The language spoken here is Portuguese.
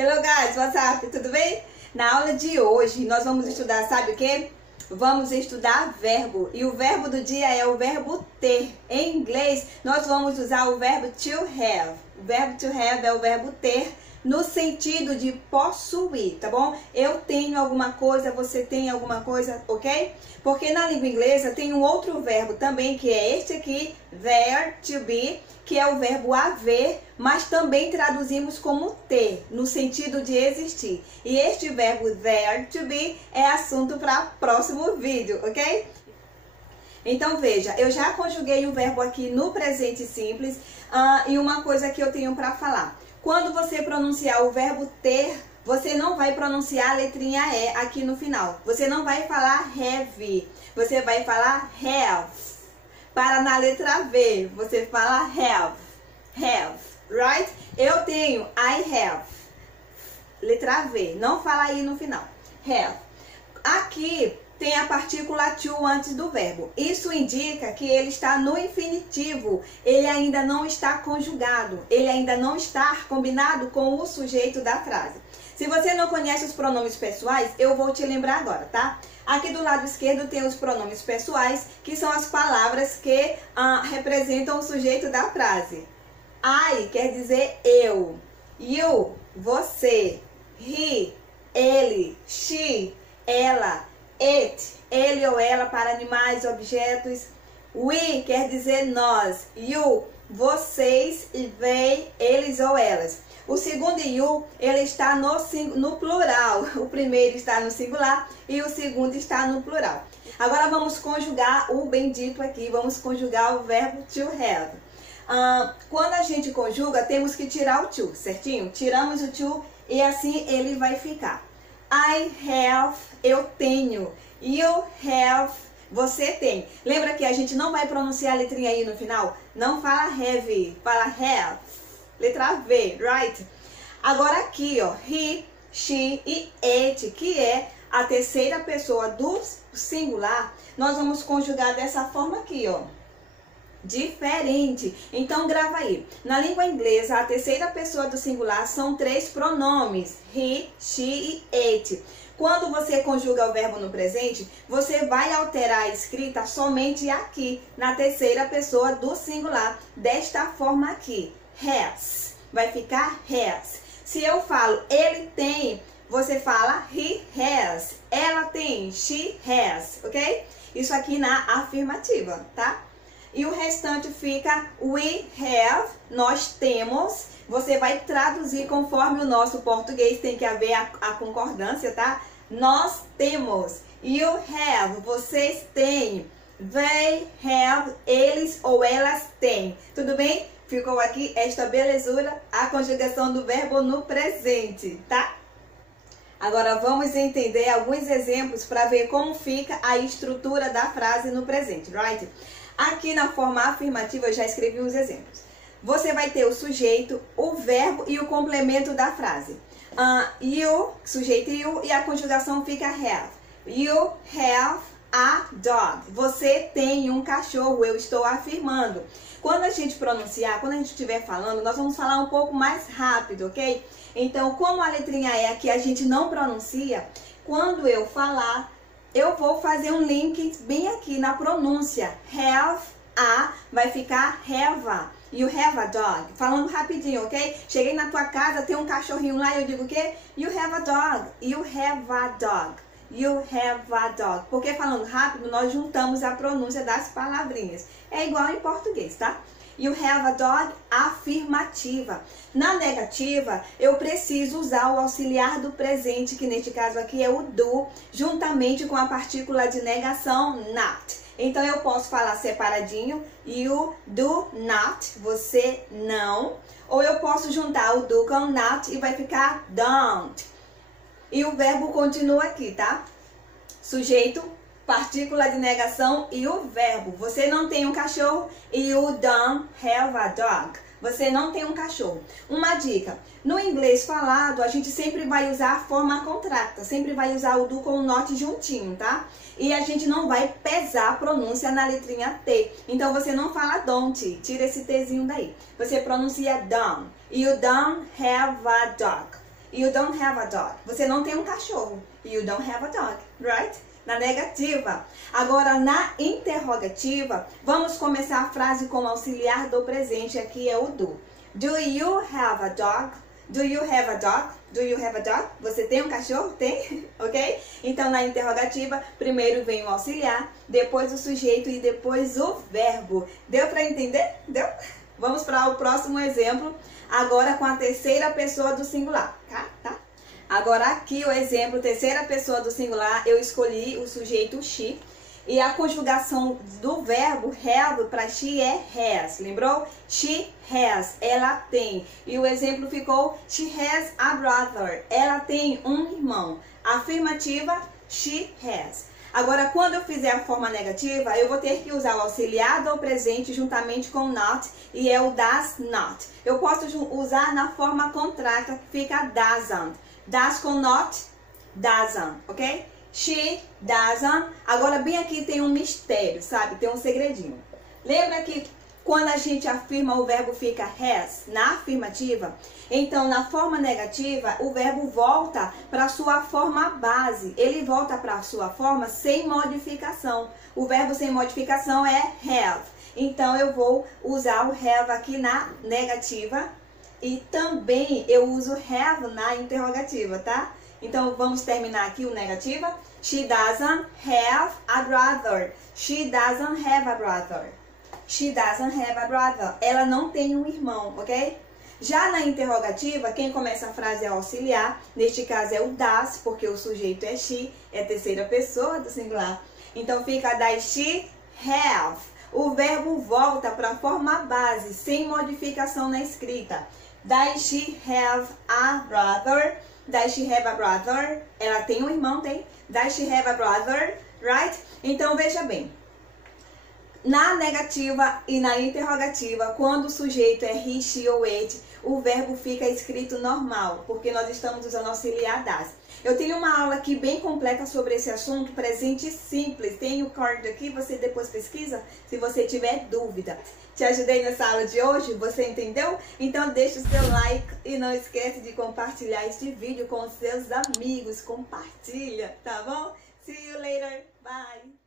Hello guys, what's up? Tudo bem? Na aula de hoje nós vamos estudar, sabe o que? Vamos estudar verbo. E o verbo do dia é o verbo ter. Em inglês, nós vamos usar o verbo to have. O verbo to have é o verbo ter no sentido de possuir, tá bom? Eu tenho alguma coisa, você tem alguma coisa, ok? Porque na língua inglesa tem um outro verbo também, que é este aqui, there, to be, que é o verbo haver, mas também traduzimos como ter, no sentido de existir. E este verbo there, to be, é assunto para próximo vídeo, ok? Então veja, eu já conjuguei o verbo aqui no presente simples e uma coisa que eu tenho para falar. Quando você pronunciar o verbo ter, você não vai pronunciar a letrinha E aqui no final. Você não vai falar have, você vai falar have. Para na letra V, você fala have, right? Eu tenho, I have. Letra V, não fala aí no final. Have. Aqui tem a partícula to antes do verbo. Isso indica que ele está no infinitivo. Ele ainda não está conjugado. Ele ainda não está combinado com o sujeito da frase. Se você não conhece os pronomes pessoais, eu vou te lembrar agora, tá? Aqui do lado esquerdo tem os pronomes pessoais, que são as palavras que representam o sujeito da frase. I quer dizer eu. You, você. He, ele. She, ela. It, ele ou ela para animais, objetos. We quer dizer nós. You, vocês. E they, eles ou elas. O segundo you, ele está no plural. O primeiro está no singular e o segundo está no plural. Agora vamos conjugar o bendito aqui. Vamos conjugar o verbo to have. Quando a gente conjuga, temos que tirar o to, certinho? Tiramos o to e assim ele vai ficar. I have, eu tenho. You have, você tem. Lembra que a gente não vai pronunciar a letrinha I no final? Não fala have, fala have. Letra V, right? Agora aqui, ó, he, she e it, que é a terceira pessoa do singular, nós vamos conjugar dessa forma aqui, ó. Diferente. Então grava aí. Na língua inglesa, a terceira pessoa do singular são três pronomes: he, she e it. Quando você conjuga o verbo no presente, você vai alterar a escrita somente aqui, na terceira pessoa do singular, desta forma aqui: has. Vai ficar has. Se eu falo ele tem, você fala he has. Ela tem, she has, ok? Isso aqui na afirmativa, tá? E o restante fica we have, nós temos. Você vai traduzir conforme o nosso português, tem que haver a concordância, tá? Nós temos. You have, vocês têm. They have, eles ou elas têm. Tudo bem? Ficou aqui esta belezura, a conjugação do verbo no presente, tá? Agora vamos entender alguns exemplos para ver como fica a estrutura da frase no presente, right? Aqui na forma afirmativa eu já escrevi uns exemplos. Você vai ter o sujeito, o verbo e o complemento da frase. You, sujeito you, e a conjugação fica have. You have a dog. Você tem um cachorro, eu estou afirmando. Quando a gente pronunciar, quando a gente estiver falando, nós vamos falar um pouco mais rápido, ok? Então, como a letrinha E aqui a gente não pronuncia, quando eu falar, eu vou fazer um link bem aqui na pronúncia. Have a, vai ficar have a. You have a dog. Falando rapidinho, ok? Cheguei na tua casa, tem um cachorrinho lá e eu digo o quê? You have a dog. You have a dog. You have a dog. Porque falando rápido, nós juntamos a pronúncia das palavrinhas. É igual em português, tá? You have a dog, afirmativa. Na negativa, eu preciso usar o auxiliar do presente, que neste caso aqui é o do, juntamente com a partícula de negação, not. Então eu posso falar separadinho, you do not, você não. Ou eu posso juntar o do com not e vai ficar don't. E o verbo continua aqui, tá? Sujeito, partícula de negação e o verbo. Você não tem um cachorro. You don't have a dog. Você não tem um cachorro. Uma dica. No inglês falado, a gente sempre vai usar a forma contracta. Sempre vai usar o do com o not juntinho, tá? E a gente não vai pesar a pronúncia na letrinha T. Então você não fala don't. Tira esse Tzinho daí. Você pronuncia don't. You don't have a dog. You don't have a dog. Você não tem um cachorro. You don't have a dog, right? Na negativa. Agora, na interrogativa, vamos começar a frase com o auxiliar do presente. Aqui é o do. Do you have a dog? Do you have a dog? Do you have a dog? Você tem um cachorro? Tem? Ok? Então, na interrogativa, primeiro vem o auxiliar, depois o sujeito e depois o verbo. Deu para entender? Deu? Vamos para o próximo exemplo, agora com a terceira pessoa do singular, tá? Agora aqui o exemplo, terceira pessoa do singular, eu escolhi o sujeito she. E a conjugação do verbo have para she é has, lembrou? She has, ela tem. E o exemplo ficou, she has a brother, ela tem um irmão. Afirmativa, she has. Agora, quando eu fizer a forma negativa, eu vou ter que usar o auxiliar do presente juntamente com not, e é o does not. Eu posso usar na forma contrária, que fica doesn't. Does com not, doesn't, ok? She doesn't. Agora, bem aqui tem um mistério, sabe? Tem um segredinho. Lembra que quando a gente afirma, o verbo fica has na afirmativa? Então, na forma negativa, o verbo volta para a sua forma base. Ele volta para a sua forma sem modificação. O verbo sem modificação é have. Então, eu vou usar o have aqui na negativa. E também eu uso have na interrogativa, tá? Então, vamos terminar aqui o negativa. She doesn't have a brother. She doesn't have a brother. She doesn't have a brother. Ela não tem um irmão, ok? Já na interrogativa, quem começa a frase é o auxiliar. Neste caso é o does, porque o sujeito é she, é a terceira pessoa do singular. Então fica does she have. O verbo volta para a forma base, sem modificação na escrita. Does she have a brother? Does she have a brother? Ela tem um irmão, tem? Does she have a brother? Right? Então veja bem. Na negativa e na interrogativa, quando o sujeito é he, she ou it, o verbo fica escrito normal, porque nós estamos usando auxiliar das. Eu tenho uma aula aqui bem completa sobre esse assunto, presente simples. Tem o card aqui, você depois pesquisa, se você tiver dúvida. Te ajudei nessa aula de hoje? Você entendeu? Então deixa o seu like e não esquece de compartilhar este vídeo com os seus amigos. Compartilha, tá bom? See you later. Bye!